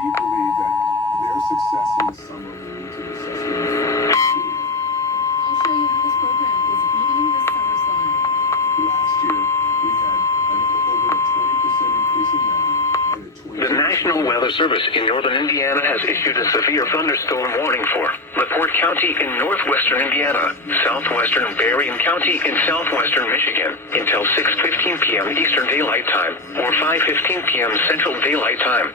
we believe that their success in the summer will lead to the success in the fall school year. I'll show you how this program is beating the summer slide. Last year, we had over a 20% increase in math and a 20%. The National Weather Service in northern Indiana has issued a severe thunderstorm warning for LaPorte County in northwestern Indiana, southwestern Berrien County in southwestern Michigan until 6:15 p.m. Eastern Daylight Time or 5:15 p.m. Central Daylight Time.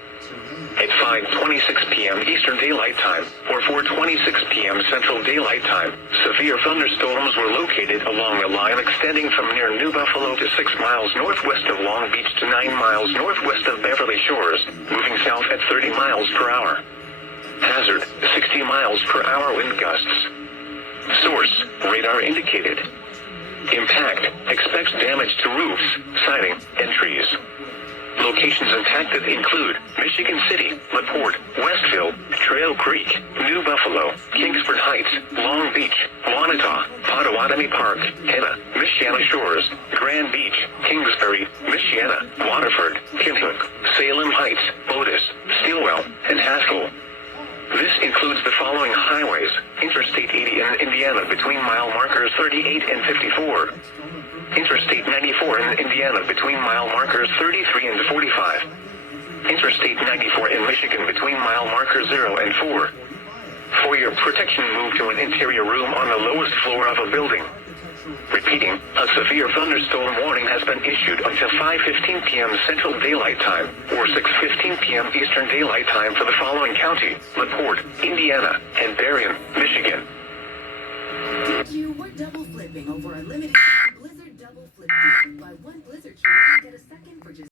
At 5:26 p.m. Eastern Daylight Time or 4:26 p.m. Central Daylight Time, severe thunderstorms were located along a line extending from near New Buffalo to 6 miles northwest of Long Beach to 9 miles northwest of Beverly Shores, moving south at 30 miles per hour. Hazard, 60 miles per hour wind gusts. Source, radar indicated. Impact, expects damage to roofs, siding, and trees. Locations impacted include Michigan City, LaPorte, Westville, Trail Creek, New Buffalo, Kingsford Heights, Long Beach, Wanata, Potawatomi Park, Henna, Michiana Shores, Grand Beach, Kingsbury, Michiana, Waterford, Kinhook, Salem Heights, Otis, Stilwell, and Haskell. This includes the following highways: Interstate 80 in Indiana between mile markers 38 and 54. Interstate 94 in Indiana between mile markers 33 and 45. Interstate 94 in Michigan between mile markers 0 and 4. For your protection, move to an interior room on the lowest floor of a building. Repeating, a severe thunderstorm warning has been issued until 5:15 p.m. Central Daylight Time or 6:15 p.m. Eastern Daylight Time for the following county: LaPorte, Indiana, and Berrien, Michigan. We're double flipping over a limited time Blizzard double flip deal. Buy one Blizzard tree and get a second for just